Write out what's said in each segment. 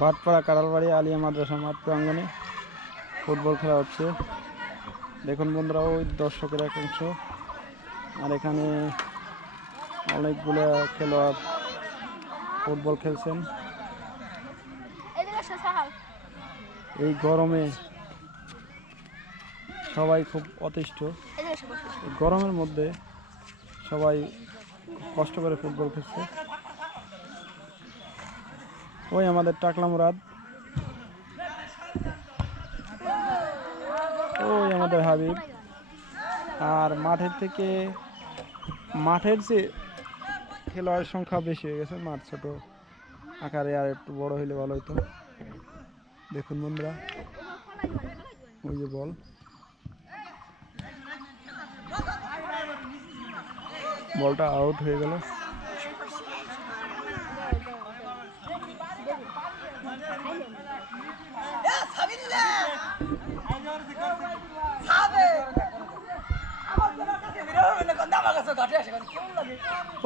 ভাটপাড়া কারালবাড়ি আলিয়া মাদ্রাসা মাঠ প্রাঙ্গনে ফুটবল খেলা হচ্ছে। দেখুন বন্ধুরা, ওই দর্শকের একাংশ, আর এখানে অনেকগুলো খেলোয়াড় ফুটবল খেলছেন। এই গরমে সবাই খুব অতিষ্ঠ। গরমের মধ্যে সবাই কষ্ট করে ফুটবল খেলছে। ওই আমাদের টাকলা মুরাদ, ওই আমাদের হাবিব। আর মাঠের যে খেলোয়াড়ের সংখ্যা বেশি হয়ে গেছে, মাঠ ছোট আকারে, আর একটু বড় হইলে ভালো হতো। দেখুন বন্ধুরা, ওই যে বলটা আউট হয়ে গেল।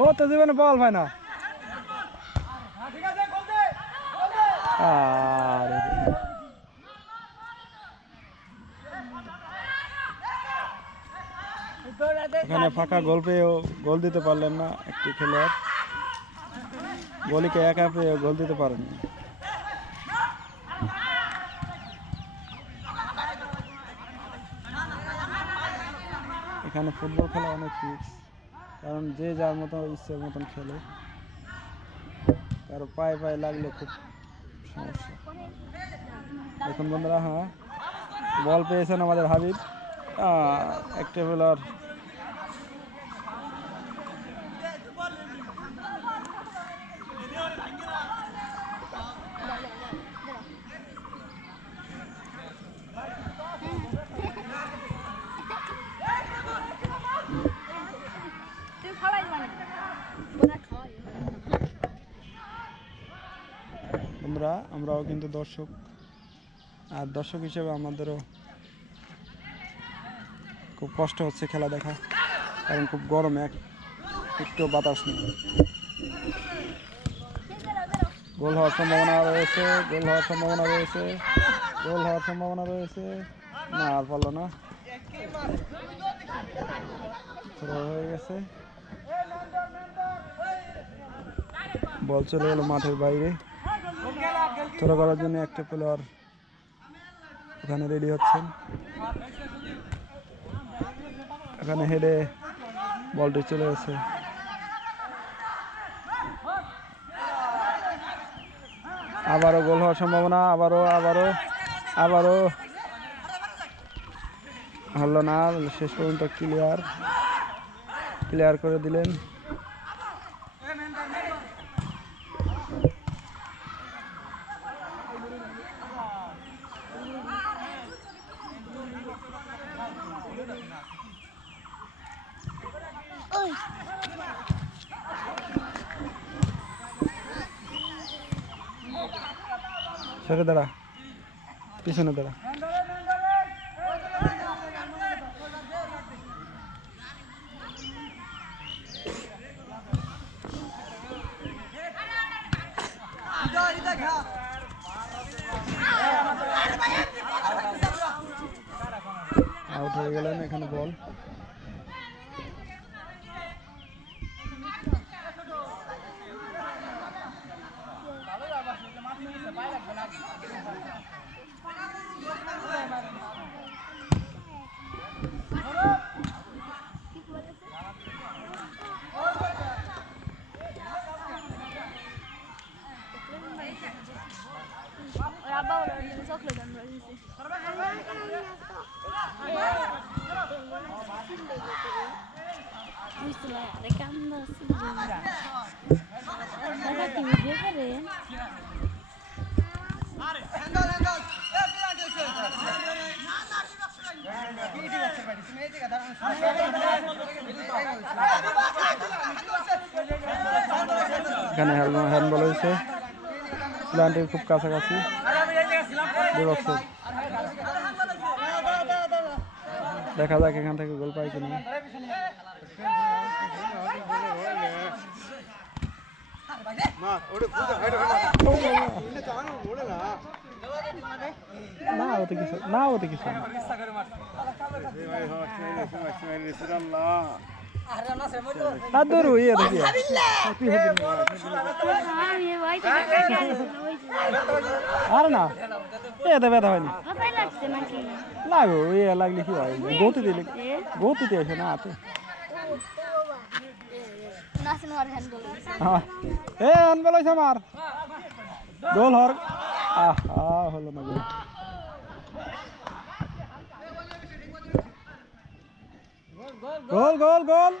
ও তো জীবনে বল হয় না। আর এখানে ফাঁকা গোল পেয়েও গোল দিতে পারলেন না একটি খেলোয়াড়। গোলিকে একা পেয়ে গোল দিতে পারেননি। এখানে ফুটবল খেলা অনেক রিস্ক, কারণ যে যার মতো ইচ্ছের মতন খেলে, কারো পায়ে পায়ে লাগলে খুব সমস্যা। দেখুন বন্ধুরা, হ্যাঁ বল পেয়েছেন আমাদের হাবিব। একটা খেলোয়াড় আমরাও কিন্তু দর্শক, আর দর্শক হিসেবে আমাদেরও খুব কষ্ট হচ্ছে খেলা দেখা, কারণ খুব গরমে একটু বাতাস নেই। গোল হওয়ার সম্ভাবনা রয়েছে, না আর পারলো না, হয়ে গেছে। বল চলে গেল মাঠের বাইরে। থ্রো করার জন্য একটা প্লেয়ার এখানে রেডি হচ্ছেন। এখানে হেডে বলটি চলে গেছে। আবারও গোল হওয়ার সম্ভাবনা, আবারও হলো না। শেষ পর্যন্ত ক্লিয়ার করে দিলেন। সরে দাঁড়া, পিছনে দাঁড়া। আউট হয়ে গেলেন। এখানে বল এখানে হ্যান্ডবল হয়েছে, প্ল্যান্টের খুব কাছাকাছি। দেখা যাক এখান থেকে গোল পাই কিনা। না ওতে কিছু না ওতে কিছু না। আর ধরু ইয়ে দেখি আর না এতে ব্যথা হয়নি লাগো ইয়ে লাগলে কি হয় গতি দিলে গতি দিয়ে আসে না হাতে এ আনবে লইছে আমার গোল হর আহা হলো না গোল গোল গোল গোল